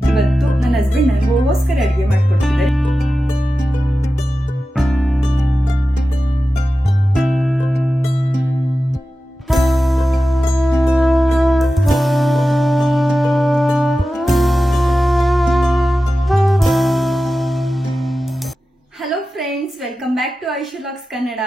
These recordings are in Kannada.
ಇವತ್ತು ನನ್ನ ಹಸ್ಬೆಂಡ್ ನನಗೋಸ್ಕರ ಅಡಿಗೆ ಮಾಡ್ಕೊಡ್ತಿದ್ದಾರೆ. Hello friends, welcome back to Aishu vlogs Kannada.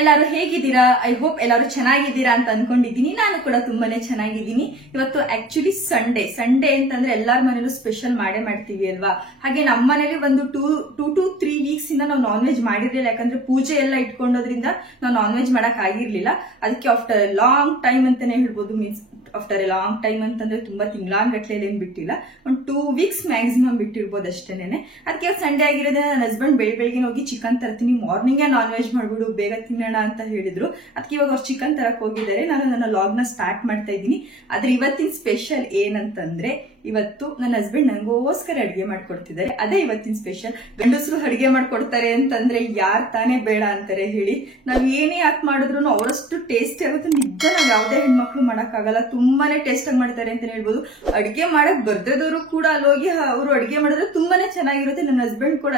ಎಲ್ಲರೂ ಹೇಗಿದ್ದೀರಾ? ಐ ಹೋಪ್ ಎಲ್ಲರೂ ಚೆನ್ನಾಗಿದ್ದೀರಾ ಅಂತ ಅನ್ಕೊಂಡಿದ್ದೀನಿ. ನಾನು ಕೂಡ ತುಂಬಾನೇ ಚೆನ್ನಾಗಿದ್ದೀನಿ. ಇವತ್ತು ಆಕ್ಚುಲಿ ಸಂಡೇ ಅಂತಂದ್ರೆ ಎಲ್ಲಾರ ಮನೇಲೂ ಸ್ಪೆಷಲ್ ಮಾಡೇ ಮಾಡ್ತೀವಿ ಅಲ್ವಾ. ಹಾಗೆ ನಮ್ಮ ಮನೇಲಿ ಒಂದು 2 to 3 ವೀಕ್ಸ್ ಇಂದ ನಾವು ನಾನ್ ವೆಜ್ ಮಾಡಿರ್ಲಿಲ್ಲ. ಯಾಕಂದ್ರೆ ಪೂಜೆ ಎಲ್ಲ ಇಟ್ಕೊಂಡೋದ್ರಿಂದ ನಾವು ನಾನ್ ವೆಜ್ ಮಾಡಕ್ ಆಗಿರ್ಲಿಲ್ಲ. ಅದಕ್ಕೆ ಆಫ್ಟರ್ ಲಾಂಗ್ ಟೈಮ್ ಅಂತಾನೆ ಹೇಳ್ಬೋದು. Means after A long time ಅಂತಂದ್ರೆ ತುಂಬಾ ತಿಂಗಳಾನ್ಗಟ್ಲೆ ಏನ್ ಬಿಟ್ಟಿಲ್ಲ, ಒಂದು 2 ವೀಕ್ಸ್ ಮ್ಯಾಕ್ಸಿಮಮ್ ಬಿಟ್ಟಿರ್ಬೋದು ಅಷ್ಟೇನೆ. ಅದಕ್ಕೆ ಸಂಡೇ ಆಗಿರೋದೇ ನನ್ನ ಹಸ್ಬೆಂಡ್ ಬೆಳಿಗ್ಗೆ ಹೋಗಿ ಚಿಕನ್ ತರ್ತೀನಿ, ಮಾರ್ನಿಂಗ್ ನಾನ್ ವೆಜ್ ಮಾಡ್ಬಿಡು, ಬೇಗ ತಿನ್ನೋಣ ಅಂತ ಹೇಳಿದ್ರು. ಅದಕ್ಕೆ ಇವಾಗ ಅವ್ರು ಚಿಕನ್ ತರಕ್ ಹೋಗಿದ್ದಾರೆ. ನಾನು ನನ್ನ ಲಾಗ್ ನ ಸ್ಟಾರ್ಟ್ ಮಾಡ್ತಾ ಇದ್ದೀನಿ. ಆದ್ರೆ ಇವತ್ತಿನ ಸ್ಪೆಷಲ್ ಏನಂತಂದ್ರೆ, ಇವತ್ತು ನನ್ನ ಹಸ್ಬೆಂಡ್ ನನಗೋಸ್ಕರ ಅಡಿಗೆ ಮಾಡ್ಕೊಡ್ತಿದ್ದಾರೆ. ಅದೇ ಇವತ್ತಿನ ಸ್ಪೆಷಲ್. ಗಂಡಸರು ಅಡಿಗೆ ಮಾಡ್ಕೊಡ್ತಾರೆ ಅಂತಂದ್ರೆ ಯಾರ್ ತಾನೇ ಬೇಡ ಅಂತಾರೆ ಹೇಳಿ. ನಾವ್ ಏನೇ ಯಾಕೆ ಮಾಡಿದ್ರು ಅವರಷ್ಟು ಟೇಸ್ಟಿ ಆಗುತ್ತೆ. ನಿಜ ನಾವ್ ಯಾವ್ದೇ ಹೆಣ್ಮಕ್ಳು ಮಾಡಕ್ಕಾಗಲ್ಲ, ತುಂಬಾನೇ ಟೇಸ್ಟ್ ಆಗಿ ಮಾಡ್ತಾರೆ ಅಂತ ಹೇಳ್ಬೋದು. ಅಡಿಗೆ ಮಾಡಕ್ ಬರ್ದದವರು ಕೂಡ ಅಲ್ಲೋಗಿ ಅವರು ಅಡಿಗೆ ಮಾಡಿದ್ರೆ ತುಂಬಾನೇ ಚೆನ್ನಾಗಿರುತ್ತೆ. ನನ್ನ ಹಸ್ಬೆಂಡ್ ಕೂಡ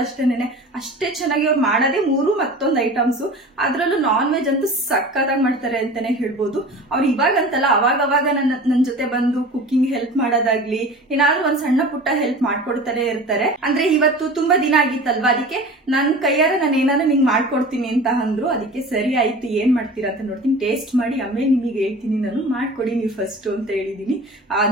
ಅಷ್ಟೇ ಚೆನ್ನಾಗಿ ಅವ್ರು ಮಾಡೋದೇ 3 ಮತ್ತೊಂದು ಐಟಮ್ಸ್. ಅದ್ರಲ್ಲೂ ನಾನ್ ವೆಜ್ ಅಂತೂ ಸಕ್ಕತ್ತಾಗಿ ಮಾಡ್ತಾರೆ ಅಂತಾನೆ ಹೇಳ್ಬೋದು. ಅವ್ರು ಇವಾಗಂತಲ್ಲ, ಅವಾಗ ನನ್ನ ಜೊತೆ ಬಂದು ಕುಕಿಂಗ್ ಹೆಲ್ಪ್ ಮಾಡೋದಾಗ್ಲಿ, ಏನಾದ್ರೂ ಒಂದ್ ಸಣ್ಣ ಪುಟ್ಟ ಹೆಲ್ಪ್ ಮಾಡ್ಕೊಡ್ತಾನೆ ಇರ್ತಾರೆ. ಅಂದ್ರೆ ಇವತ್ತು ತುಂಬಾ ದಿನ ಆಗಿತ್ತಲ್ವಾ, ಅದಕ್ಕೆ ನನ್ ಕೈಯಾರ ನಾನು ಏನಾದ್ರು ನಿಂಗೆ ಮಾಡ್ಕೊಡ್ತೀನಿ ಅಂತ ಅಂದ್ರು. ಅದಕ್ಕೆ ಸರಿ ಆಯ್ತು, ಏನ್ ಮಾಡ್ತೀರಾ ಅಂತ ನೋಡ್ತೀನಿ, ಟೇಸ್ಟ್ ಮಾಡಿ ಆಮೇಲೆ ನಿಮಗೆ ಹೇಳ್ತೀನಿ, ನಾನು ಮಾಡ್ಕೊಡಿ ನೀವು ಫಸ್ಟ್ ಅಂತ ಹೇಳಿದೀನಿ.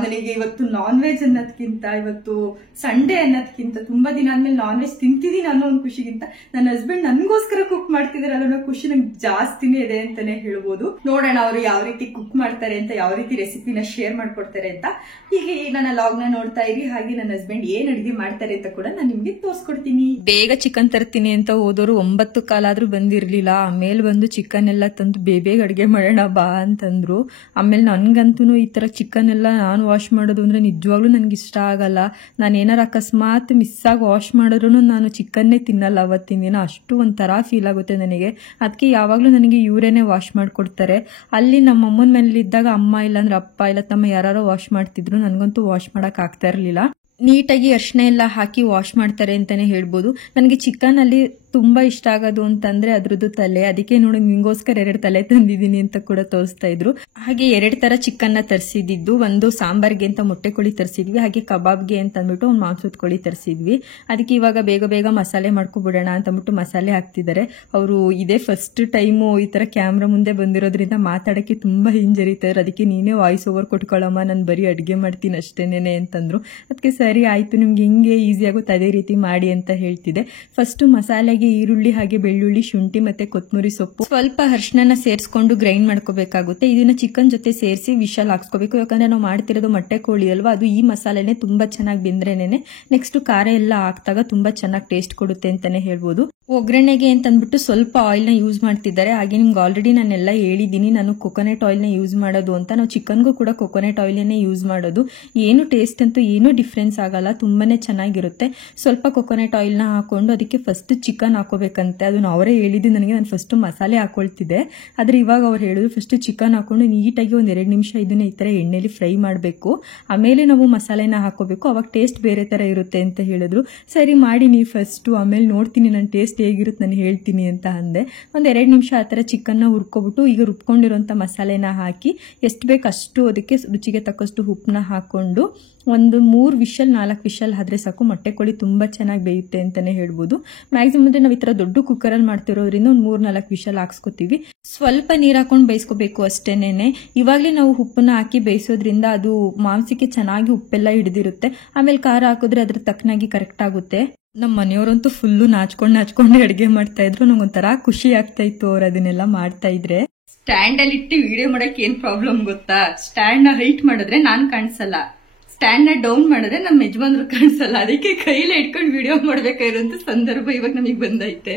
ನನಗೆ ಇವತ್ತು ನಾನ್ ವೆಜ್ ಅನ್ನೋದಕ್ಕಿಂತ, ಇವತ್ತು ಸಂಡೇ ಅನ್ನೋದಕ್ಕಿಂತ, ತುಂಬಾ ದಿನ ಆದ್ಮೇಲೆ ನಾನ್ ವೆಜ್ ತಿಂತಿದೀನಿ ಅನ್ನೋ ಒಂದು ಖುಷಿಗಿಂತ ನನ್ನ ಹಸ್ಬೆಂಡ್ ನನ್ಗೋಸ್ಕರ ಕುಕ್ ಮಾಡ್ತಿದಾರೆ ಅನ್ನೋ ಖುಷಿ ನಂಗೆ ಜಾಸ್ತಿನೇ ಇದೆ ಅಂತಾನೆ ಹೇಳ್ಬೋದು. ನೋಡೋಣ ಅವರು ಯಾವ ರೀತಿ ಕುಕ್ ಮಾಡ್ತಾರೆ ಅಂತ, ಯಾವ ರೀತಿ ರೆಸಿಪಿನ ಶೇರ್ ಮಾಡ್ಕೊಡ್ತಾರೆ ಅಂತ. ಹೀಗೆ ನನ್ನ ಲಾಗ್ ನ ನೋಡ್ತಾ ಇರಿ. ಹಾಗೆ ನನ್ನ ಹಸ್ಬೆಂಡ್ ಏನ್ ಅಡಿಗೆ ಮಾಡ್ತಾರೆ ಅಂತ ಕೂಡ ನಾನು ನಿಮ್ಗೆ ತೋರ್ಸ್ಕೊಡ್ತೀನಿ. ಬೇಗ ಚಿಕನ್ ತರ್ತೀನಿ ಅಂತ ಹೋದವರು 9 ಕಾಲಾದ್ರೂ ಬಂದಿರ್ಲಿಲ್ಲ. ಆಮೇಲೆ ಬಂದು ಚಿಕನ್ ಎಲ್ಲ ತಂದು ಬೇಗ ಅಡಿಗೆ ಮಾಡೋಣ ಬಾ ಅಂತಂದ್ರು. ಆಮೇಲೆ ನನ್ಗಂತೂ ಈ ತರ ಚಿಕನ್ ಎಲ್ಲ ನಾನು ವಾಶ್ ಮಾಡೋದು ಅಂದ್ರೆ ನಿಜವಾಗ್ಲೂ ನನ್ಗೆ ಇಷ್ಟ ಆಗಲ್ಲ. ನಾನು ಏನಾರು ಅಕಸ್ಮಾತ್ ಮಿಸ್ ಆಗಿ ವಾಶ್ ಮಾಡಿದ್ರು ನಾನು ಚಿಕನ್ನೇ ತಿನ್ನಲ್ಲ ಅವತ್ತಿನ ದಿನ. ಅಷ್ಟು ಒಂಥರ ಫೀಲ್ ಆಗುತ್ತೆ ನನಗೆ. ಅದಕ್ಕೆ ಯಾವಾಗ್ಲೂ ನನಗೆ ಇವರೇನೆ ವಾಶ್ ಮಾಡ್ಕೊಡ್ತಾರೆ. ಅಲ್ಲಿ ನಮ್ಮ ಅಮ್ಮನ ಮನೇಲಿ ಇದ್ದಾಗ ಅಮ್ಮ ಇಲ್ಲಾಂದ್ರೆ ಅಪ್ಪ ಇಲ್ಲ ತಮ್ಮ ಯಾರು ವಾಶ್ ಮಾಡ್ತಿದ್ರು. ನನ್ಗಂತೂ ವಾಶ್ ಮಾಡಕ್ ಆಗ್ತಾ ಇರ್ಲಿಲ್ಲ. ನೀಟಾಗಿ ಅರ್ಶಿನ ಎಲ್ಲ ಹಾಕಿ ವಾಶ್ ಮಾಡ್ತಾರೆ ಅಂತಾನೆ ಹೇಳ್ಬೋದು. ನನಗೆ ಚಿಕನ್ ಅಲ್ಲಿ ತುಂಬಾ ಇಷ್ಟ ಆಗೋದು ಅಂತಂದ್ರೆ ಅದ್ರದ್ದು ತಲೆ. ಅದಕ್ಕೆ ನೋಡಿ ನಿಂಗೋಸ್ಕರ 2 ತಲೆ ತಂದಿದ್ದೀನಿ ಅಂತ ಕೂಡ ತೋರಿಸ್ತಾ ಇದ್ರು. ಹಾಗೆ 2 ತರ ಚಿಕನ್ ನ ತರಿಸಿದ್ದು, ಒಂದು ಸಾಂಬಾರ್ಗೆ ಅಂತ ಮೊಟ್ಟೆ ಕೋಳಿ ತರಿಸಿದ್ವಿ, ಹಾಗೆ ಕಬಾಬ್ಗೆ ಅಂತ ಅಂದ್ಬಿಟ್ಟು ಒಂದು ಮಾಂಸದ ಕೋಳಿ ತರಿಸಿದ್ವಿ. ಅದಕ್ಕೆ ಇವಾಗ ಬೇಗ ಮಸಾಲೆ ಮಾಡ್ಕೊಬಿಡೋಣ ಅಂತ ಅಂದ್ಬಿಟ್ಟು ಮಸಾಲೆ ಹಾಕ್ತಿದ್ದಾರೆ. ಅವರು ಇದೇ ಫಸ್ಟ್ ಟೈಮು ಈ ತರ ಕ್ಯಾಮ್ರಾ ಮುಂದೆ ಬಂದಿರೋದ್ರಿಂದ ಮಾತಾಡಕ್ಕೆ ತುಂಬಾ ಹಿಂಜರಿತಾರೆ. ಅದಕ್ಕೆ ನೀನೇ ವಾಯ್ಸ್ ಓವರ್ ಕೊಟ್ಕೊಳ್ಳಮ್ಮ, ನಾನು ಬರೀ ಅಡಿಗೆ ಮಾಡ್ತೀನಿ ಅಷ್ಟೇನೇನೆ ಅಂತಂದ್ರು. ಅದಕ್ಕೆ ಸರಿ ಆಯ್ತು, ನಿಮ್ಗೆ ಹಿಂಗೆ ಈಸಿ ಆಗುತ್ತೆ ಅದೇ ರೀತಿ ಮಾಡಿ ಅಂತ ಹೇಳ್ತಿದೆ. ಫಸ್ಟ್ ಮಸಾಲೆಗೆ ಈರುಳ್ಳಿ ಹಾಗೆ ಬೆಳ್ಳುಳ್ಳಿ, ಶುಂಠಿ ಮತ್ತೆ ಕೊತ್ತಂಬರಿ ಸೊಪ್ಪು, ಸ್ವಲ್ಪ ಅರಿಶಿನ ಸೇರಿಸ್ಕೊಂಡು ಗ್ರೈಂಡ್ ಮಾಡ್ಕೋಬೇಕಾಗುತ್ತೆ. ಇದನ್ನ ಚಿಕನ್ ಜೊತೆ ಸೇರಿಸಿ ವಿಶಲ್ ಹಾಕ್ಸ್ಕೋಬೇಕು. ಯಾಕಂದ್ರೆ ನಾವು ಮಾಡ್ತಿರೋದು ಮೊಟ್ಟೆ ಕೋಳಿ ಅಲ್ವಾ, ಅದು ಈ ಮಸಾಲೆನೆ ತುಂಬಾ ಚೆನ್ನಾಗಿ ಬೆಂದ್ರೇನೆ ನೆಕ್ಸ್ಟ್ ಖಾರ ಎಲ್ಲ ಹಾಕ್ದಾಗ ತುಂಬಾ ಚೆನ್ನಾಗಿ ಟೇಸ್ಟ್ ಕೊಡುತ್ತೆ ಅಂತಾನೆ ಹೇಳ್ಬೋದು. ಒಗ್ಗರಣೆಗೆ ಅಂತ ಅಂದ್ಬಿಟ್ಟು ಸ್ವಲ್ಪ ಆಯಿಲ್ ನ ಯೂಸ್ ಮಾಡ್ತಿದ್ದಾರೆ. ಹಾಗೆ ನಿಮ್ಗೆ ಆಲ್ರೆಡಿ ನಾನೆಲ್ಲ ಹೇಳಿದೀನಿ, ನಾನು ಕೊಕೊನೆಟ್ ಆಯಿಲ್ ನ ಯೂಸ್ ಮಾಡೋದು ಅಂತ. ನಾವು ಚಿಕನ್ಗೂ ಕೂಡ ಕೊಕೊನೆಟ್ ಆಯಿಲ್ ಯೂಸ್ ಮಾಡೋದು. ಏನು ಟೇಸ್ಟ್ ಅಂತೂ ಏನು ಡಿಫ್ರೆನ್ಸ್ ಆಗಲ್ಲ, ತುಂಬಾನೇ ಚೆನ್ನಾಗಿರುತ್ತೆ. ಸ್ವಲ್ಪ ಕೊಕೊನೆಟ್ ಆಯಿಲ್ ನ ಹಾಕೊಂಡು ಅದಕ್ಕೆ ಫಸ್ಟ್ ಚಿಕನ್ ಹಾಕೋಬೇಕಂತೆ. ಅದನ್ನ ಅವರೇ ಹೇಳಿದ್ದು ನನಗೆ. ನಾನು ಫಸ್ಟ್ ಮಸಾಲೆ ಹಾಕೊಳ್ತಿದ್ದೆ, ಆದ್ರೆ ಇವಾಗ ಅವ್ರು ಹೇಳಿದ್ರು ಫಸ್ಟ್ ಚಿಕನ್ ಹಾಕೊಂಡು ನೀಟಾಗಿ ಒಂದ್ 2 ನಿಮಿಷ ಇದನ್ನ ಈ ತರ ಎಣ್ಣೆಲಿ ಫ್ರೈ ಮಾಡಬೇಕು, ಆಮೇಲೆ ನಾವು ಮಸಾಲೆನ ಹಾಕೋಬೇಕು, ಅವಾಗ ಟೇಸ್ಟ್ ಬೇರೆ ತರ ಇರುತ್ತೆ ಅಂತ ಹೇಳಿದ್ರು. ಸರಿ ಮಾಡಿ ನೀವು ಫಸ್ಟ್, ಆಮೇಲೆ ನೋಡ್ತೀನಿ ನನ್ನ ಟೇಸ್ಟ್ ಹೇಗಿರುತ್ತೆ ನಾನು ಹೇಳ್ತೀನಿ ಅಂತ ಅಂದೆ. ಒಂದ್ 2 ನಿಮಿಷ ಆ ತರ ಚಿಕನ್ ನ ಹುರ್ಕೊಬಿಟ್ಟು ಈಗ ರುಬ್ಕೊಂಡಿರುವಂತ ಮಸಾಲೆನ ಹಾಕಿ ಎಷ್ಟು ಬೇಕಷ್ಟು ಅದಕ್ಕೆ ರುಚಿಗೆ ತಕ್ಕಷ್ಟು ಉಪ್ಪನ್ನ ಹಾಕೊಂಡು ಒಂದು 3 ವಿಷಲ್ 4 ವಿಷಲ್ ಆದ್ರೆ ಸಾಕು. ಮೊಟ್ಟೆ ಕೋಳಿ ತುಂಬಾ ಚೆನ್ನಾಗಿ ಬೇಯುತ್ತೆ ಅಂತಾನೆ ಹೇಳ್ಬೋದು. ಮ್ಯಾಕ್ಸಿಮಮ್ ಅಂದ್ರೆ ನಾವು ಈ ತರ ದೊಡ್ಡ ಕುಕ್ಕರ್ ಅಲ್ಲಿ ಮಾಡ್ತಿರೋದ್ರಿಂದ ಒಂದು 3-4 ವಿಷಲ್ ಹಾಕ್ಸ್ಕೊತೀವಿ. ಸ್ವಲ್ಪ ನೀರ್ ಹಾಕೊಂಡು ಬೇಯಿಸ್ಕೋಬೇಕು ಅಷ್ಟೇನೆ. ಇವಾಗ್ಲೇ ನಾವು ಉಪ್ಪನ್ನ ಹಾಕಿ ಬೇಯಿಸೋದ್ರಿಂದ ಅದು ಮಾಂಸಕ್ಕೆ ಚೆನ್ನಾಗಿ ಉಪ್ಪೆಲ್ಲ ಹಿಡಿದಿರುತ್ತೆ. ಆಮೇಲೆ ಖಾರ ಹಾಕಿದ್ರೆ ಅದ್ರ ತಕ್ಕನಾಗಿ ಕರೆಕ್ಟ್ ಆಗುತ್ತೆ. ನಮ್ಮ ಮನೆಯವರಂತೂ ಫುಲ್ಲು ನಾಚ್ಕೊಂಡು ಅಡಿಗೆ ಮಾಡ್ತಾ ಇದ್ರು. ನಂಗೊಂಥರ ಖುಷಿ ಆಗ್ತಾ ಇತ್ತು ಅವ್ರು ಅದನ್ನೆಲ್ಲ ಮಾಡ್ತಾ ಇದ್ರೆ. ಸ್ಟ್ಯಾಂಡ್ ಅಲ್ಲಿ ಇಟ್ಟು ವಿಡಿಯೋ ಮಾಡಕ್ ಏನ್ ಪ್ರಾಬ್ಲಮ್ ಗೊತ್ತಾ, ಸ್ಟ್ಯಾಂಡ್ ನ ಹೈಟ್ ಮಾಡಿದ್ರೆ ನಾನ್ ಕಾಣಿಸಲ್ಲ, ಸ್ಟ್ಯಾಂಡ್ ನ ಡೌನ್ ಮಾಡಿದ್ರೆ ನಮ್ಮ ಯಜಮಾನ್ರು ಕಾಣಿಸಲ್ಲ. ಅದಕ್ಕೆ ಕೈಲೇ ಇಟ್ಕೊಂಡು ವಿಡಿಯೋ ಮಾಡ್ಬೇಕಾಗಿರೋಂತ ಸಂದರ್ಭ ಇವಾಗ ನಮಗ್ ಬಂದೈತೆ.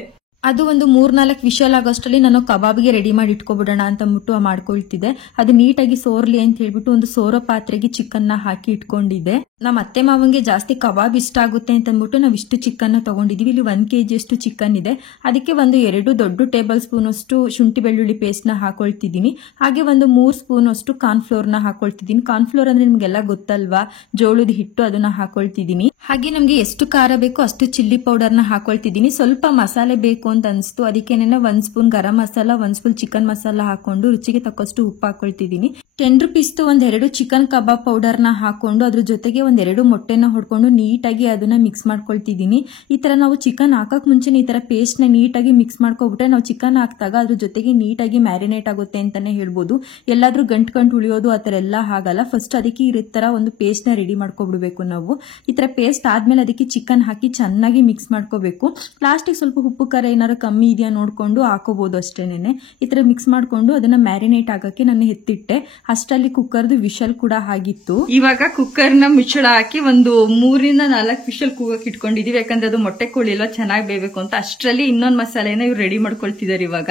ಅದು ಒಂದು 3-4 ವಿಷಲ್ ಆಗೋಷ್ಟರಲ್ಲಿ ನಾನು ಕಬಾಬ್ಗೆ ರೆಡಿ ಮಾಡಿ ಇಟ್ಕೊಬಿಡೋಣ ಅಂತ ಅಂದ್ಬಿಟ್ಟು ಮಾಡ್ಕೊಳ್ತಿದ್ದೆ. ಅದು ನೀಟಾಗಿ ಸೋರ್ಲಿ ಅಂತ ಹೇಳ್ಬಿಟ್ಟು ಒಂದು ಸೋರೋ ಪಾತ್ರೆಗೆ ಚಿಕನ್ ನ ಹಾಕಿ ಇಟ್ಕೊಂಡಿದ್ದೆ. ನಮ್ಮ ಅತ್ತೆ ಮಾವಂಗೆ ಜಾಸ್ತಿ ಕಬಾಬ್ ಇಷ್ಟ ಆಗುತ್ತೆ ಅಂತ ಅಂದ್ಬಿಟ್ಟು ನಾವು ಇಷ್ಟು ಚಿಕನ್ ತಗೊಂಡಿದೀವಿ. ಇಲ್ಲಿ 1 kg ಅಷ್ಟು ಚಿಕನ್ ಇದೆ. ಅದಕ್ಕೆ ಒಂದು 2 ದೊಡ್ಡ ಟೇಬಲ್ ಸ್ಪೂನ್ ಅಷ್ಟು ಶುಂಠಿ ಬೆಳ್ಳುಳ್ಳಿ ಪೇಸ್ಟ್ ನ ಹಾಕೊಳ್ತಿದ್ದೀನಿ. ಹಾಗೆ ಒಂದು 3 ಸ್ಪೂನ್ ಅಷ್ಟು ಕಾರ್ನ್ಫ್ಲೋರ್ ನ ಹಾಕೊಳ್ತಿದ್ದೀನಿ. ಕಾರ್ನ್ಫ್ಲೋರ್ ಅಂದ್ರೆ ನಿಮ್ಗೆಲ್ಲ ಗೊತ್ತಲ್ವಾ, ಜೋಳದ ಹಿಟ್ಟು, ಅದನ್ನ ಹಾಕೊಳ್ತಿದ್ದೀನಿ. ಹಾಗೆ ನಮ್ಗೆ ಎಷ್ಟು ಖಾರ ಬೇಕೋ ಅಷ್ಟು ಚಿಲ್ಲಿ ಪೌಡರ್ ನ ಹಾಕೊಳ್ತಿದ್ದೀನಿ. ಸ್ವಲ್ಪ ಮಸಾಲೆ ಬೇಕು ಅಂತ ಅನ್ಸ್ತು, ಅದಕ್ಕೇನೆ 1 spoon garam masala, 1 spoon chicken masala ಹಾಕೊಂಡು ರುಚಿಗೆ ತಕ್ಕಷ್ಟು ಉಪ್ಪು ಹಾಕೊಳ್ತಿದ್ದೀನಿ. 10 ರೂಪೀಸ್ದು 2 ಚಿಕನ್ ಕಬಾಬ್ ಪೌಡರ್ ನ ಹಾಕೊಂಡು ಅದ್ರ ಜೊತೆಗೆ 2 ಮೊಟ್ಟೆನ ಹೊಡ್ಕೊಂಡು ನೀಟಾಗಿ ಅದನ್ನ ಮಿಕ್ಸ್ ಮಾಡ್ಕೊಳ್ತಿದ್ದೀನಿ. ಈ ತರ ನಾವು ಚಿಕನ್ ಹಾಕಕ್ ಮುಂಚೆನೆ ಈ ತರ ಪೇಸ್ಟ್ ನ ನೀಟಾಗಿ ಮಿಕ್ಸ್ ಮಾಡ್ಕೊಬಿಟ್ರೆ ನಾವು ಚಿಕನ್ ಹಾಕಿದಾಗ ಅದ್ರ ಜೊತೆಗೆ ನೀಟಾಗಿ ಮ್ಯಾರಿನೇಟ್ ಆಗುತ್ತೆ ಅಂತಾನೆ ಹೇಳ್ಬೋದು. ಎಲ್ಲಾದ್ರೂ ಗಂಟು ಉಳಿಯೋದು ಆತರ ಎಲ್ಲ ಆಗಲ್ಲ. ಫಸ್ಟ್ ಅದಕ್ಕೆ ಈ ತರ ಒಂದು ಪೇಸ್ಟ್ ನ ರೆಡಿ ಮಾಡ್ಕೊಬಿಡ್ಬೇಕು ನಾವು. ಈ ತರ ಪೇಸ್ಟ್ ಆದ್ಮೇಲೆ ಅದಕ್ಕೆ ಚಿಕನ್ ಹಾಕಿ ಚೆನ್ನಾಗಿ ಮಿಕ್ಸ್ ಮಾಡ್ಕೋಬೇಕು. ಲಾಸ್ಟಿಗೆ ಸ್ವಲ್ಪ ಉಪ್ಪು ಖಾರ ಏನಾದ್ರು ಕಮ್ಮಿ ಇದೆಯಾ ನೋಡ್ಕೊಂಡು ಹಾಕೋಬಹುದು ಅಷ್ಟೇನೆ. ಈ ತರ ಮಿಕ್ಸ್ ಮಾಡ್ಕೊಂಡು ಅದನ್ನ ಮ್ಯಾರಿನೇಟ್ ಆಗಕ್ಕೆ ನಾನು ಎತ್ತಿಟ್ಟೆ. ಅಷ್ಟರಲ್ಲಿ ಕುಕ್ಕರ್ದು ವಿಷಲ್ ಕೂಡ ಆಗಿತ್ತು. ಇವಾಗ ಕುಕ್ಕರ್ ನ ಮುಚ್ಚಳ ಹಾಕಿ ಒಂದು 3-4 ವಿಷಲ್ ಕೂಗಕ್ಕೆ ಇಟ್ಕೊಂಡಿದೀವಿ. ಯಾಕಂದ್ರೆ ಅದು ಮೊಟ್ಟೆ ಕೋಳಿ ಎಲ್ಲ ಚೆನ್ನಾಗಿ ಬೇಯಬೇಕು ಅಂತ. ಅಷ್ಟರಲ್ಲಿ ಇನ್ನೊಂದು ಮಸಾಲೆನ ಇವ್ರು ರೆಡಿ ಮಾಡ್ಕೊಳ್ತಿದ್ದಾರೆ. ಇವಾಗ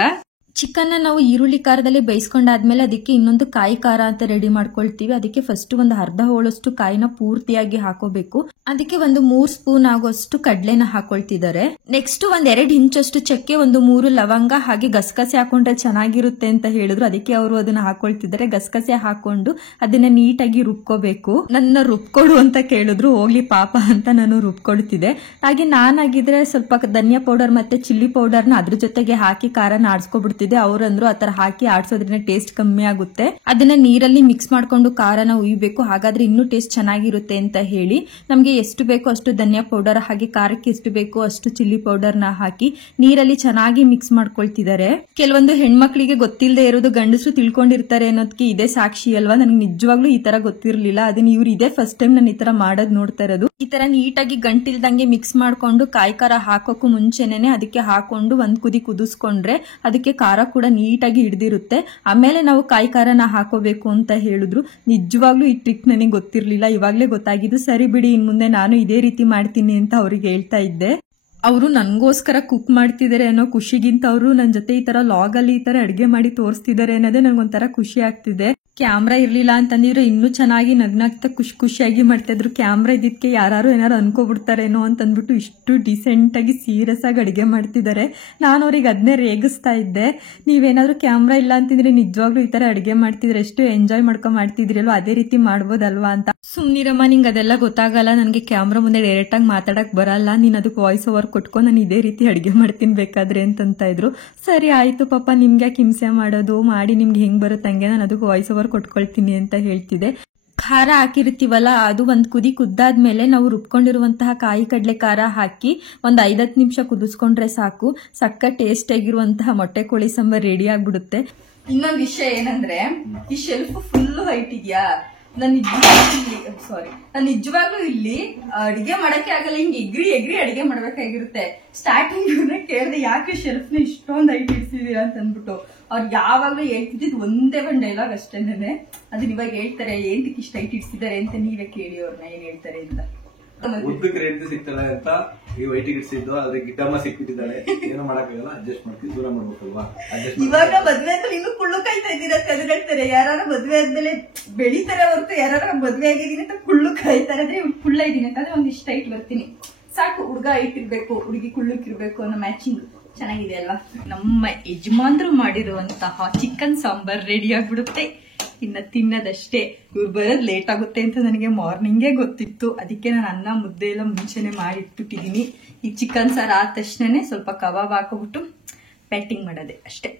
ಚಿಕನ್ ನಾವು ಈರುಳ್ಳಿ ಖಾರದಲ್ಲಿ ಬೇಯಿಸ್ಕೊಂಡಾದ್ಮೇಲೆ ಅದಕ್ಕೆ ಇನ್ನೊಂದು ಕಾಯಿ ಖಾರ ಅಂತ ರೆಡಿ ಮಾಡ್ಕೊಳ್ತೀವಿ. ಅದಕ್ಕೆ ಫಸ್ಟ್ ಒಂದು ಅರ್ಧ ಹೋಳಷ್ಟು ಕಾಯಿನ ಪೂರ್ತಿಯಾಗಿ ಹಾಕೋಬೇಕು. ಅದಕ್ಕೆ ಒಂದು 3 ಸ್ಪೂನ್ ಆಗೋಷ್ಟು ಕಡ್ಲೆನ ಹಾಕೊಳ್ತಿದ್ದಾರೆ. ನೆಕ್ಸ್ಟ್ 1-2 ಇಂಚಷ್ಟು ಚಕ್ಕೆ, 3 ಲವಂಗ, ಹಾಗೆ ಗಸಗಸೆ ಹಾಕೊಂಡ್ರೆ ಚೆನ್ನಾಗಿರುತ್ತೆ ಅಂತ ಹೇಳಿದ್ರು. ಅದಕ್ಕೆ ಅವರು ಅದನ್ನ ಹಾಕೊಳ್ತಿದ್ದಾರೆ. ಗಸಗಸೆ ಹಾಕೊಂಡು ಅದನ್ನ ನೀಟಾಗಿ ರುಬ್ಕೋಬೇಕು. ನನ್ನ ರುಬ್ಕೊಡು ಅಂತ ಕೇಳಿದ್ರು, ಹೋಗ್ಲಿ ಪಾಪ ಅಂತ ನಾನು ರುಬ್ಕೊಡ್ತಿದ್ದೆ. ಹಾಗೆ ನಾನಾಗಿದ್ರೆ ಸ್ವಲ್ಪ ಧನಿಯಾ ಪೌಡರ್ ಮತ್ತೆ ಚಿಲ್ಲಿ ಪೌಡರ್ನ ಅದ್ರ ಜೊತೆಗೆ ಹಾಕಿ ಖಾರನ ಆಡ್ಸ್ಕೊಬಿಡ್ತಿದ್ದೆ. ಅವ್ರಂದ್ರು ಆತರ ಹಾಕಿ ಆಡ್ಸೋದ್ರಿಂದ ಟೇಸ್ಟ್ ಕಮ್ಮಿ ಆಗುತ್ತೆ, ಅದನ್ನ ನೀರಲ್ಲಿ ಮಿಕ್ಸ್ ಮಾಡ್ಕೊಂಡು ಖಾರನ ಉಯ್ಬೇಕು, ಹಾಗಾದ್ರೆ ಇನ್ನೂ ಟೇಸ್ಟ್ ಚೆನ್ನಾಗಿರುತ್ತೆ ಅಂತ ಹೇಳಿ ನಮ್ಗೆ ಎಷ್ಟು ಬೇಕೋ ಅಷ್ಟು ಧನಿಯಾ ಪೌಡರ್, ಹಾಗೆ ಖಾರಕ್ಕೆ ಎಷ್ಟು ಬೇಕೋ ಅಷ್ಟು ಚಿಲ್ಲಿ ಪೌಡರ್ ನ ಹಾಕಿ ನೀರಲ್ಲಿ ಚೆನ್ನಾಗಿ ಮಿಕ್ಸ್ ಮಾಡ್ಕೊಳ್ತಿದ್ದಾರೆ. ಕೆಲವೊಂದು ಹೆಣ್ಮಕ್ಳಿಗೆ ಗೊತ್ತಿಲ್ಲದೆ ಇರೋದು ಗಂಡಸರು ತಿಳ್ಕೊಂಡಿರ್ತಾರೆ ಅನ್ನೋದಕ್ಕೆ ಇದೇ ಸಾಕ್ಷಿ ಅಲ್ವಾ. ನನಗೆ ನಿಜವಾಗ್ಲೂ ಈ ತರ ಗೊತ್ತಿರ್ಲಿಲ್ಲ. ಅದನ್ನ ಇವ್ರು ಇದೇ ಫಸ್ಟ್ ಟೈಮ್ ನಾನು ಈ ತರ ಮಾಡೋದ್ ನೋಡ್ತಾ ಇರೋದು. ಈ ತರ ನೀಟಾಗಿ ಗಂಟಿಲ್ದಂಗೆ ಮಿಕ್ಸ್ ಮಾಡ್ಕೊಂಡು ಕಾಯಿ ಖಾರ ಹಾಕೋಕು ಮುಂಚೆನೆ ಅದಕ್ಕೆ ಹಾಕೊಂಡು 1 ಕುದಿ ಕುದಿಸ್ಕೊಂಡ್ರೆ ಅದಕ್ಕೆ ಖಾರ ಕೂಡ ನೀಟಾಗಿ ಹಿಡ್ದಿರುತ್ತೆ. ಆಮೇಲೆ ನಾವು ಕಾಯಿ ಖಾರನ ಹಾಕೋಬೇಕು ಅಂತ ಹೇಳಿದ್ರು. ನಿಜವಾಗ್ಲೂ ಈ ಟ್ರಿಕ್ ನನಗೆ ಗೊತ್ತಿರ್ಲಿಲ್ಲ, ಇವಾಗ್ಲೇ ಗೊತ್ತಾಗಿದ್ದು. ಸರಿ ಬಿಡಿ, ಇನ್ ಮುಂದೆ ನಾನು ಇದೇ ರೀತಿ ಮಾಡ್ತೀನಿ ಅಂತ ಅವ್ರಿಗೆ ಹೇಳ್ತಾ ಇದ್ದೆ. ಅವರು ನನ್ಗೋಸ್ಕರ ಕುಕ್ ಮಾಡ್ತಿದ್ದಾರೆ ಅನ್ನೋ ಖುಷಿಗಿಂತ ಅವರು ನನ್ನ ಜೊತೆ ಈ ತರ ಲಾಗ್ ಅಲ್ಲಿ ಈ ತರ ಅಡ್ಗೆ ಮಾಡಿ ತೋರಿಸ್ತಿದ್ದಾರೆ ಅನ್ನೋದೇ ನಂಗೊಂಥರ ಖುಷಿ ಆಗ್ತಿದೆ. ಕ್ಯಾಮ್ರಾ ಇರ್ಲಿಲ್ಲ ಅಂತಂದಿದ್ರೆ ಇನ್ನೂ ಚೆನ್ನಾಗಿ ನಗ್ನಾಗ್ತಾ ಖುಷಿಯಾಗಿ ಮಾಡ್ತಾ ಇದ್ರು. ಕ್ಯಾಮ್ರಾ ಇದ್ದಿದ್ಕೆ ಯಾರು ಏನಾರು ಅನ್ಕೋಬಿಡ್ತಾರೇನೋ ಅಂತಂದ್ಬಿಟ್ಟು ಇಷ್ಟು ಡಿಸೆಂಟ್ ಆಗಿ ಸೀರಿಯಸ್ ಆಗಿ ಅಡಿಗೆ ಮಾಡ್ತಿದ್ದಾರೆ. ನಾನು ಅವ್ರಿಗೆ ಅದನ್ನೇ ರೇಗಿಸ್ತಾ ಇದ್ದೆ. ನೀವೇನಾದ್ರೂ ಕ್ಯಾಮ್ರಾ ಇಲ್ಲ ಅಂತಂದ್ರೆ ನಿಜವಾಗ್ಲೂ ಈ ತರ ಅಡಿಗೆ ಮಾಡ್ತಿದ್ರೆ ಎಷ್ಟು ಎಂಜಾಯ್ ಮಾಡ್ಕೊಂಡ್ ಮಾಡ್ತಿದ್ರಲ್ವ, ಅದೇ ರೀತಿ ಮಾಡ್ಬೋದಲ್ವಾ ಅಂತ. ಸುಮ್ನಿರಮ್ಮ, ನಿಂಗೆ ಅದೆಲ್ಲ ಗೊತ್ತಾಗಲ್ಲ, ನನಗೆ ಕ್ಯಾಮ್ರಾ ಮುಂದೆ ಡೈರೆಕ್ಟ್ ಆಗಿ ಮಾತಾಡಕ್ ಬರಲ್ಲ, ನೀನ್ ಅದಕ್ಕೆ ವಾಯ್ಸ್ ಓವರ್ ಕೊಟ್ಕೊಂಡು ನಾನು ಇದೇ ರೀತಿ ಅಡಿಗೆ ಮಾಡ್ತೀನಿ ಬೇಕಾದ್ರೆ ಅಂತ ಇದ್ರು. ಸರಿ ಆಯ್ತು ಪಾಪ, ನಿಮ್ಗೆ ಯಾಕೆ ಹಿಂಸೆ ಮಾಡೋದು, ಮಾಡಿ ನಿಮ್ಗೆ ಹೆಂಗ್ ಬರುತ್ತೆ ಹಂಗೆ ನಾನು ಅದಕ್ಕೆ ವಾಯ್ಸ್ ಓವರ್ ಕೊಟ್ಕೊಳ್ತೀನಿ ಅಂತ ಹೇಳ್ತಿದೆ. ಖಾರ ಹಾಕಿರ್ತೀವಲ್ಲ, ಅದು 1 ಕುದಿ ಕುದ್ದಾದ್ಮೇಲೆ ನಾವು ರುಬ್ಕೊಂಡಿರುವಂತಹ ಕಾಯಿ ಕಡ್ಲೆ ಖಾರ ಹಾಕಿ 5-10 ನಿಮಿಷ ಕುದಿಸ್ಕೊಂಡ್ರೆ ಸಾಕು. ಸಕ್ಕ ಟೇಸ್ಟ್ ಆಗಿರುವಂತಹ ಮೊಟ್ಟೆ ಕೋಳಿ ಸಾಂಬಾರ್ ರೆಡಿ ಆಗ್ಬಿಡುತ್ತೆ. ಇನ್ನೊಂದು ವಿಷಯ ಏನಂದ್ರೆ, ಈ ಶೆಲ್ಫ್ ಫುಲ್ ಹೈಟ್ ಇದೆಯಾ, ನಾನು ನಿಜವಾಗ್ಲೂ ಇಲ್ಲಿ ಅಡಿಗೆ ಮಾಡಕ್ಕೆ ಆಗಲ್ಲ. ಹಿಂಗೆ ಎಗ್ರಿ ಅಡಿಗೆ ಮಾಡ್ಬೇಕಾಗಿರುತ್ತೆ. ಸ್ಟಾರ್ಟಿಂಗ್ ಕೇಳಿದೆ, ಯಾಕೆ ಶೆಲ್ಫ್ ನ ಇಷ್ಟೊಂದು ಹೈಟ್ ಇಡ್ಸಿದೀರಾ ಅಂತ ಅಂದ್ಬಿಟ್ಟು. ಅವ್ರು ಯಾವಾಗ್ಲೂ ಹೇಳ್ತಿದ್ದು ಒಂದೇ ಒಂದು ಡೈಲಾಗ್ ಅಷ್ಟೇನೆ. ಅದನ್ನ ಇವಾಗ ಹೇಳ್ತಾರೆ, ಏಂತಕ್ಕೆ ಇಷ್ಟ ಹೈಟ್ ಇಡ್ಸಿದ್ದಾರೆ ಅಂತ ನೀವೇ ಕೇಳಿ ಅವ್ರನ್ನ ಏನ್ ಹೇಳ್ತಾರೆ ಅಂತ. ಉದ್ದಕ್ಕೆ ರೇಟ್ ಸಿಗ್ತಾಳೆ ಅಂತ ಈ ವೈಟಿಗೆ ಇಡ್ಸಿದ್ದು, ಆದ್ರೆ ಗಿಡ್ಡಮ್ಮ ಸಿಕ್ಬಿಟ್ಟಿದ್ದಾಳೆ. ಏನೋ ಮಾಡಕ್ಕಾಗಲ್ಲ, ಅಡ್ಜಸ್ಟ್ ಮಾಡ್ತೀವಿ, ದೂರ ಮಾಡ್ಬೇಕಲ್ವಾ. ಇವಾಗ ಮದ್ವೆ ಆದ್ಮೇಲೆ ಇನ್ನೂ ಕುಳ್ಳು ಕಾಯ್ತಾ ಇದ್ದೀರಾ ಅಂತ ಹೇಳ್ತಾರೆ. ಯಾರು ಮದ್ವೆ ಆದ್ಮೇಲೆ ಬೆಳಿತಾರೆ ಹೊರತು ಯಾರು ಮದ್ವೆ ಆಗಿದ್ದೀನಿ ಅಂತ ಕುಳ್ಳು ಕಾಯ್ತಾರೆ. ಅಂದ್ರೆ ಕುಳ್ಳ ಇದೀನಿ ಅಂತಂದ್ರೆ ಒಂದ್ ಇಷ್ಟ ಹೈಟ್ ಬರ್ತೀನಿ ಸಾಕು. ಹುಡುಗ ಹೈಟ್ ಇರ್ಬೇಕು, ಹುಡುಗಿ ಕುಳ್ಳಕ್ಕಿರ್ಬೇಕು ಅನ್ನೋ ಮ್ಯಾಚಿಂಗ್ ಚೆನ್ನಾಗಿದೆ ಅಲ್ವಾ. ನಮ್ಮ ಯಜಮಾನ್ರು ಮಾಡಿರುವಂತಹ ಚಿಕನ್ ಸಾಂಬಾರ್ ರೆಡಿ ಆಗ್ಬಿಡುತ್ತೆ. ಇನ್ನ ತಿನ್ನೋದಷ್ಟೇ. ಇವ್ರು ಬರೋದ್ ಲೇಟ್ ಆಗುತ್ತೆ ಅಂತ ನನಗೆ ಮಾರ್ನಿಂಗೇ ಗೊತ್ತಿತ್ತು. ಅದಕ್ಕೆ ನಾನು ಅನ್ನ ಮುದ್ದೆ ಎಲ್ಲ ಮುಂಚೆನೆ ಮಾಡಿ ಇಟ್ಬಿಟ್ಟಿದೀನಿ. ಈ ಚಿಕನ್ ಸಾರು ಆದ ತಕ್ಷಣನೇ ಸ್ವಲ್ಪ ಕಬಾಬ್ ಹಾಕೋಬಿಟ್ಟು ಪ್ಯಾಟಿಂಗ್ ಮಾಡೋದೆ ಅಷ್ಟೇ.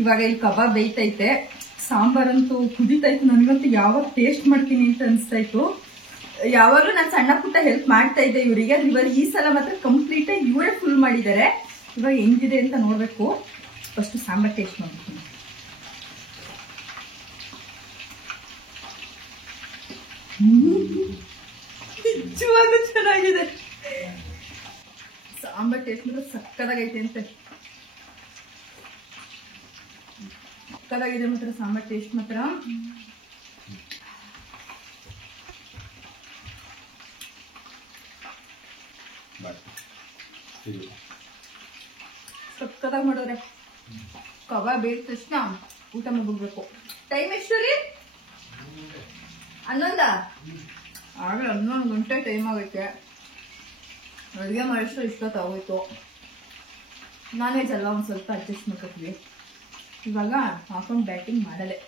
ಇವಾಗ ಇಲ್ಲಿ ಕಬಾಬ್ ಬೇಯ್ತೈತೆ, ಸಾಂಬಾರಂತೂ ಕುದಿತೈತೆ. ನನಗಂತೂ ಯಾವಾಗ ಟೇಸ್ಟ್ ಮಾಡ್ತೀನಿ ಅಂತ ಅನ್ಸ್ತಾಯ್ತು. ಯಾವಾಗ್ಲೂ ನಾನು ಸಣ್ಣ ಪುಟ್ಟ ಹೆಲ್ಪ್ ಮಾಡ್ತಾ ಇದ್ದೆ ಇವರಿಗೆ. ಇವಾಗ ಈ ಸಲ ಮಾತ್ರ ಕಂಪ್ಲೀಟ್ ಆಗಿ ಇವರೇ ಫುಲ್ ಮಾಡಿದ್ದಾರೆ. ಇವಾಗ ಹೆಂಗಿದೆ ಅಂತ ನೋಡ್ಬೇಕು. ಫಸ್ಟ್ ಸಾಂಬಾರ್ ಟೇಸ್ಟ್ ಮಾಡ್ತೀನಿ. ನಿಜವಾಗ್ಲೂ ಚೆನ್ನಾಗಿದೆ ಸಾಂಬಾರ್. ಟೇಸ್ಟ್ ಮಾತ್ರ ಸಕ್ಕದಾಗೈತೆ ಅಂತ. ಸಕ್ಕದಾಗಿದೆ ಮಾತ್ರ ಸಾಂಬಾರ್ ಟೇಸ್ಟ್ ಮಾತ್ರ. ಸಕ್ಕತ್ತಾಗಿ ಮಾಡೋರೆ. ಕಬಾಬ್ ಬೇಯಿದ ತಕ್ಷಣ ಊಟ ಮುಗಿಸ್ಬೇಕು. ಟೈಮ್ ಎಷ್ಟು ರೀ? 11 ಆಗಲೇ 11 ಗಂಟೆ ಟೈಮ್ ಆಗೈತೆ. ಅಡುಗೆ ಮಾಡೋಷ್ಟು ಇಷ್ಟೊತ್ತಾಗೋಯ್ತು. ನಾನ್ ವೆಜ್ ಎಲ್ಲ ಒಂದು ಸ್ವಲ್ಪ ಅಡ್ಜಸ್ಟ್ ಮಾಡ್ಕೊತೀವಿ. ಇವಾಗ ಹಾಕೊಂಡು ಬ್ಯಾಟಿಂಗ್ ಮಾಡಲೆ.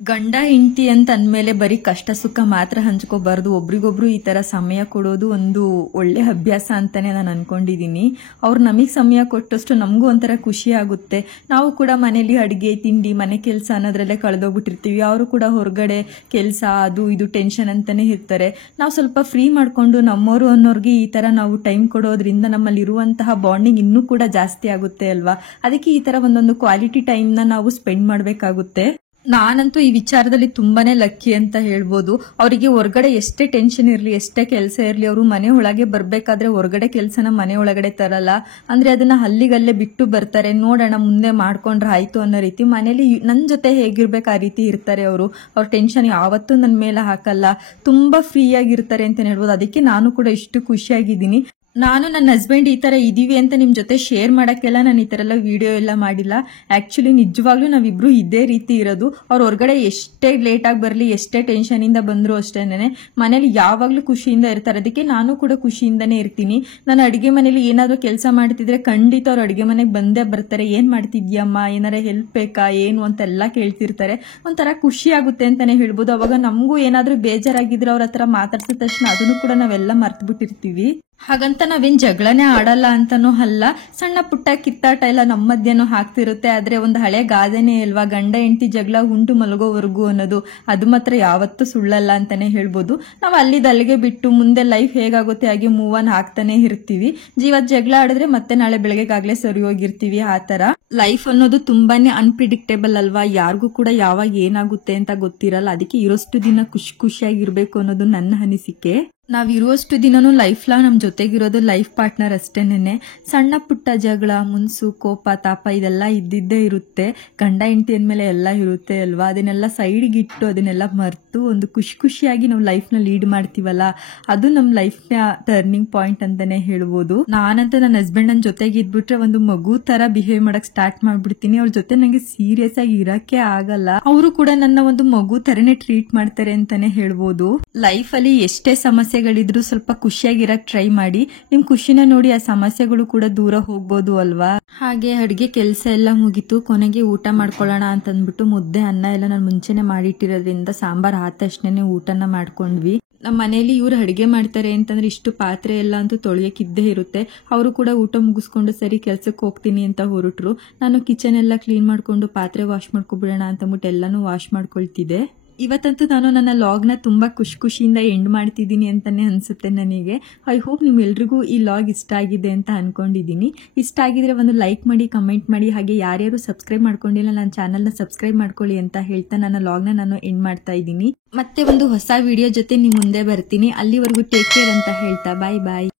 ಗಂಡ ಹೆಂಡತಿ ಅಂತ ಅಂದಮೇಲೆ ಬರೀ ಕಷ್ಟ ಸುಖ ಮಾತ್ರ ಹಂಚ್ಕೋಬಾರ್ದು. ಒಬ್ರಿಗೊಬ್ರು ಈ ತರ ಸಮಯ ಕೊಡೋದು ಒಂದು ಒಳ್ಳೆ ಅಭ್ಯಾಸ ಅಂತಾನೆ ನಾನು ಅನ್ಕೊಂಡಿದೀನಿ. ಅವ್ರು ನಮಗೆ ಸಮಯ ಕೊಟ್ಟಷ್ಟು ನಮಗೂ ಒಂಥರ ಖುಷಿ ಆಗುತ್ತೆ. ನಾವು ಕೂಡ ಮನೇಲಿ ಅಡುಗೆ ತಿಂಡಿ ಮನೆ ಕೆಲಸ ಅನ್ನೋದ್ರಲ್ಲೇ ಕಳೆದೋಗ್ಬಿಟ್ಟಿರ್ತೀವಿ. ಅವರು ಕೂಡ ಹೊರಗಡೆ ಕೆಲಸ ಅದು ಇದು ಟೆನ್ಷನ್ ಅಂತಾನೆ ಇರ್ತಾರೆ. ನಾವು ಸ್ವಲ್ಪ ಫ್ರೀ ಮಾಡ್ಕೊಂಡು ನಮ್ಮವರು ಅನ್ನೋರ್ಗೆ ಈ ತರ ನಾವು ಟೈಮ್ ಕೊಡೋದ್ರಿಂದ ನಮ್ಮಲ್ಲಿರುವಂತಹ ಬಾಂಡಿಂಗ್ ಇನ್ನೂ ಕೂಡ ಜಾಸ್ತಿ ಆಗುತ್ತೆ ಅಲ್ವಾ. ಅದಕ್ಕೆ ಈ ತರ ಒಂದೊಂದು ಕ್ವಾಲಿಟಿ ಟೈಮ್ನ ನಾವು ಸ್ಪೆಂಡ್ ಮಾಡಬೇಕಾಗುತ್ತೆ. ನಾನಂತೂ ಈ ವಿಚಾರದಲ್ಲಿ ತುಂಬಾನೇ ಲಕ್ಕಿ ಅಂತ ಹೇಳ್ಬೋದು. ಅವರಿಗೆ ಹೊರಗಡೆ ಎಷ್ಟೇ ಟೆನ್ಷನ್ ಇರಲಿ ಎಷ್ಟೇ ಕೆಲಸ ಇರಲಿ ಅವರು ಮನೆ ಒಳಗೆ ಬರ್ಬೇಕಾದ್ರೆ ಹೊರಗಡೆ ಕೆಲಸನ ಮನೆ ಒಳಗಡೆ ತರಲ್ಲ. ಅಂದ್ರೆ ಅದನ್ನ ಅಲ್ಲಿಗಲ್ಲೇ ಬಿಟ್ಟು ಬರ್ತಾರೆ. ನೋಡೋಣ ಮುಂದೆ ಮಾಡ್ಕೊಂಡ್ರೆ ಆಯ್ತು ಅನ್ನೋ ರೀತಿ ಮನೇಲಿ ನನ್ನ ಜೊತೆ ಹೇಗಿರ್ಬೇಕು ಆ ರೀತಿ ಇರ್ತಾರೆ ಅವರು. ಅವ್ರ ಟೆನ್ಷನ್ ಯಾವತ್ತೂ ನನ್ನ ಮೇಲೆ ಹಾಕಲ್ಲ. ತುಂಬಾ ಫ್ರೀ ಆಗಿರ್ತಾರೆ ಅಂತ ಹೇಳ್ಬೋದು. ಅದಕ್ಕೆ ನಾನು ಕೂಡ ಇಷ್ಟು ಖುಷಿಯಾಗಿದ್ದೀನಿ. ನಾನು ನನ್ನ ಹಸ್ಬೆಂಡ್ ಈ ತರ ಇದೀವಿ ಅಂತ ನಿಮ್ ಜೊತೆ ಶೇರ್ ಮಾಡಕ್ಕೆಲ್ಲ ನಾನು ಈ ತರ ಎಲ್ಲ ವಿಡಿಯೋ ಎಲ್ಲ ಮಾಡಿಲ್ಲ. ಆಕ್ಚುಲಿ ನಿಜವಾಗ್ಲೂ ನಾವಿಬ್ರು ಇದೇ ರೀತಿ ಇರೋದು. ಅವ್ರ ಹೊರಗಡೆ ಎಷ್ಟೇ ಲೇಟ್ ಆಗಿ ಬರ್ಲಿ ಎಷ್ಟೇ ಟೆನ್ಷನ್ ಇಂದ ಬಂದ್ರು ಅಷ್ಟೇನೆ ಮನೇಲಿ ಯಾವಾಗ್ಲೂ ಖುಷಿಯಿಂದ ಇರ್ತಾರೆ. ಅದಕ್ಕೆ ನಾನು ಕೂಡ ಖುಷಿಯಿಂದಾನೇ ಇರ್ತೀನಿ. ನಾನು ಅಡಿಗೆ ಮನೇಲಿ ಏನಾದ್ರೂ ಕೆಲಸ ಮಾಡ್ತಿದ್ರೆ ಖಂಡಿತ ಅವ್ರು ಅಡಿಗೆ ಮನೆಗೆ ಬಂದೇ ಬರ್ತಾರೆ. ಏನ್ ಮಾಡ್ತಿದ್ಯಮ್ಮ, ಏನಾರ ಹೆಲ್ಪ್ ಬೇಕಾ ಏನು ಅಂತೆಲ್ಲ ಕೇಳ್ತಿರ್ತಾರೆ. ಒಂಥರ ಖುಷಿ ಆಗುತ್ತೆ ಅಂತಾನೆ ಹೇಳ್ಬೋದು. ಅವಾಗ ನಮಗೂ ಏನಾದ್ರೂ ಬೇಜಾರಾಗಿದ್ರೆ ಅವ್ರ ಹತ್ರ ಮಾತಾಡ್ಸಿದ ತಕ್ಷಣ ಅದನ್ನು ಕೂಡ ನಾವೆಲ್ಲ ಮರ್ತು ಬಿಟ್ಟಿರ್ತೀವಿ. ಹಾಗಂತ ನಾವೇನ್ ಜಗಳನೇ ಆಡಲ್ಲ ಅಂತಾನೂ ಅಲ್ಲ. ಸಣ್ಣ ಪುಟ್ಟ ಕಿತ್ತಾಟ ಎಲ್ಲ ನಮ್ಮ ಮಧ್ಯನೂ ಆಗ್ತಿರುತ್ತೆ. ಆದ್ರೆ ಒಂದು ಹಳೆ ಗಾದೆನೇ ಅಲ್ವಾ, ಗಂಡ ಹೆಂಡತಿ ಜಗಳ ಉಂಟು ಮಲಗೋವರೆಗೂ ಅನ್ನೋದು. ಅದು ಮಾತ್ರ ಯಾವತ್ತೂ ಸುಳ್ಳಲ್ಲ ಅಂತಾನೆ ಹೇಳ್ಬೋದು. ನಾವು ಅಲ್ಲಿಗೆ ಬಿಟ್ಟು ಮುಂದೆ ಲೈಫ್ ಹೇಗಾಗುತ್ತೆ ಹಾಗೆ ಮೂವ್ ಆನ್ ಆಗ್ತಾನೆ ಇರ್ತೀವಿ. ಜೀವತ್ ಜಗಳ ಆಡಿದ್ರೆ ಮತ್ತೆ ನಾಳೆ ಬೆಳಗ್ಗೆಗಾಗ್ಲೇ ಸರಿ ಹೋಗಿರ್ತೀವಿ. ಆ ತರ ಲೈಫ್ ಅನ್ನೋದು ತುಂಬಾನೇ ಅನ್ಪ್ರಿಡಿಕ್ಟೇಬಲ್ ಅಲ್ವಾ. ಯಾರಿಗೂ ಕೂಡ ಯಾವಾಗ ಏನಾಗುತ್ತೆ ಅಂತ ಗೊತ್ತಿರಲ್ಲ. ಅದಕ್ಕೆ ಇರೋಷ್ಟು ದಿನ ಖುಷಿಯಾಗಿರ್ಬೇಕು ಅನ್ನೋದು ನನ್ನ ಅನಿಸಿಕೆ. ನಾವಿರುವಷ್ಟು ದಿನನೂ ಲೈಫ್ ಲಾಂಗ್ ನಮ್ಮ ಜೊತೆಗಿರೋದು ಲೈಫ್ ಪಾರ್ಟ್ನರ್ ಅಷ್ಟೇನೆ. ಸಣ್ಣ ಪುಟ್ಟ ಜಗಳ ಮುನ್ಸು ಕೋಪ ತಾಪ ಇದೆಲ್ಲ ಇದ್ದಿದ್ದೇ ಇರುತ್ತೆ. ಗಂಡ ಹೆಂಡತಿ ಅಂದ್ಮೇಲೆ ಎಲ್ಲ ಇರುತ್ತೆ ಅಲ್ವಾ. ಅದನ್ನೆಲ್ಲ ಸೈಡ್ಗೆ ಇಟ್ಟು ಅದನ್ನೆಲ್ಲ ಮರೆತು ಒಂದು ಖುಷಿಯಾಗಿ ನಾವು ಲೈಫ್ ನ ಲೀಡ್ ಮಾಡ್ತೀವಲ್ಲ, ಅದು ನಮ್ಮ ಲೈಫ್ ನ ಟರ್ನಿಂಗ್ ಪಾಯಿಂಟ್ ಅಂತಾನೆ ಹೇಳ್ಬೋದು. ನಾನಂತೂ ನನ್ನ ಹಸ್ಬೆಂಡ್ ನನ್ನ ಜೊತೆಗೆ ಇದ್ಬಿಟ್ರೆ ಒಂದು ಮಗು ತರ ಬಿಹೇವ್ ಮಾಡಕ್ ಸ್ಟಾರ್ಟ್ ಮಾಡ್ಬಿಡ್ತೀನಿ. ಅವ್ರ ಜೊತೆ ನಂಗೆ ಸೀರಿಯಸ್ ಆಗಿ ಇರಕ್ಕೆ ಆಗಲ್ಲ. ಅವರು ಕೂಡ ನನ್ನ ಒಂದು ಮಗು ತರನೇ ಟ್ರೀಟ್ ಮಾಡ್ತಾರೆ ಅಂತಾನೆ ಹೇಳ್ಬೋದು. ಲೈಫ್ ಅಲ್ಲಿ ಎಷ್ಟೇ ಸಮಸ್ಯೆಗಳಿದ್ರು ಸ್ವಲ್ಪ ಖುಷಿಯಾಗಿರಕ್ ಟ್ರೈ ಮಾಡಿ. ನಿಮ್ ಖುಷಿನ ನೋಡಿ ಆ ಸಮಸ್ಯೆಗಳು ಕೂಡ ದೂರ ಹೋಗ್ಬೋದು ಅಲ್ವಾ. ಹಾಗೆ ಅಡ್ಗೆ ಕೆಲಸ ಎಲ್ಲ ಮುಗೀತು. ಕೊನೆಗೆ ಊಟ ಮಾಡ್ಕೊಳ್ಳೋಣ ಅಂತಂದ್ಬಿಟ್ಟು ಮುದ್ದೆ ಅನ್ನ ಎಲ್ಲ ನಾನು ಮುಂಚೆನೆ ಮಾಡಿಟ್ಟಿರೋದ್ರಿಂದ ಸಾಂಬಾರ್ ಆದ ತಕ್ಷಣ ಊಟನ ಮಾಡ್ಕೊಂಡ್ವಿ. ನಮ್ಮ ಮನೇಲಿ ಇವ್ರು ಅಡಿಗೆ ಮಾಡ್ತಾರೆ ಅಂತಂದ್ರೆ ಇಷ್ಟು ಪಾತ್ರೆ ಎಲ್ಲ ಅಂತೂ ತೊಳೆಯಕ್ಕಿದ್ದೇ ಇರುತ್ತೆ. ಅವರು ಕೂಡ ಊಟ ಮುಗಿಸ್ಕೊಂಡು ಸರಿ ಕೆಲ್ಸಕ್ಕೆ ಹೋಗ್ತೀನಿ ಅಂತ ಹೊರಟ್ರು. ನಾನು ಕಿಚನ್ ಎಲ್ಲ ಕ್ಲೀನ್ ಮಾಡ್ಕೊಂಡು ಪಾತ್ರೆ ವಾಶ್ ಮಾಡ್ಕೊಬಿಡೋಣ ಅಂತಂದ್ಬಿಟ್ಟು ಎಲ್ಲಾನು ವಾಶ್ ಮಾಡ್ಕೊಳ್ತಿದ್ದೆ. ಇವತ್ತಂತೂ ನಾನು ನನ್ನ ಲಾಗ್ನ ತುಂಬಾ ಖುಷಿಯಿಂದ ಎಂಡ್ ಮಾಡ್ತಿದ್ದೀನಿ ಅಂತಾನೆ ಅನ್ಸುತ್ತೆ ನನಗೆ. ಐ ಹೋಪ್ ನಿಮ್ಗೆಲ್ರಿಗೂ ಈ ಲಾಗ್ ಇಷ್ಟ ಆಗಿದೆ ಅಂತ ಅನ್ಕೊಂಡಿದ್ದೀನಿ. ಇಷ್ಟ ಆಗಿದ್ರೆ ಒಂದು ಲೈಕ್ ಮಾಡಿ, ಕಮೆಂಟ್ ಮಾಡಿ. ಹಾಗೆ ಯಾರ್ಯಾರು ಸಬ್ಸ್ಕ್ರೈಬ್ ಮಾಡ್ಕೊಂಡಿಲ್ಲ ನನ್ನ ಚಾನಲ್ನ ಸಬ್ಸ್ಕ್ರೈಬ್ ಮಾಡ್ಕೊಳ್ಳಿ ಅಂತ ಹೇಳ್ತಾ ನನ್ನ ಲಾಗ್ನ ನಾನು ಎಂಡ್ ಮಾಡ್ತಾ ಇದ್ದೀನಿ. ಮತ್ತೆ ಒಂದು ಹೊಸ ವಿಡಿಯೋ ಜೊತೆ ನಿಮ್ ಮುಂದೆ ಬರ್ತೀನಿ. ಅಲ್ಲಿವರೆಗೂ ಟೇಕ್ ಕೇರ್ ಅಂತ ಹೇಳ್ತಾ ಬಾಯ್ ಬಾಯ್.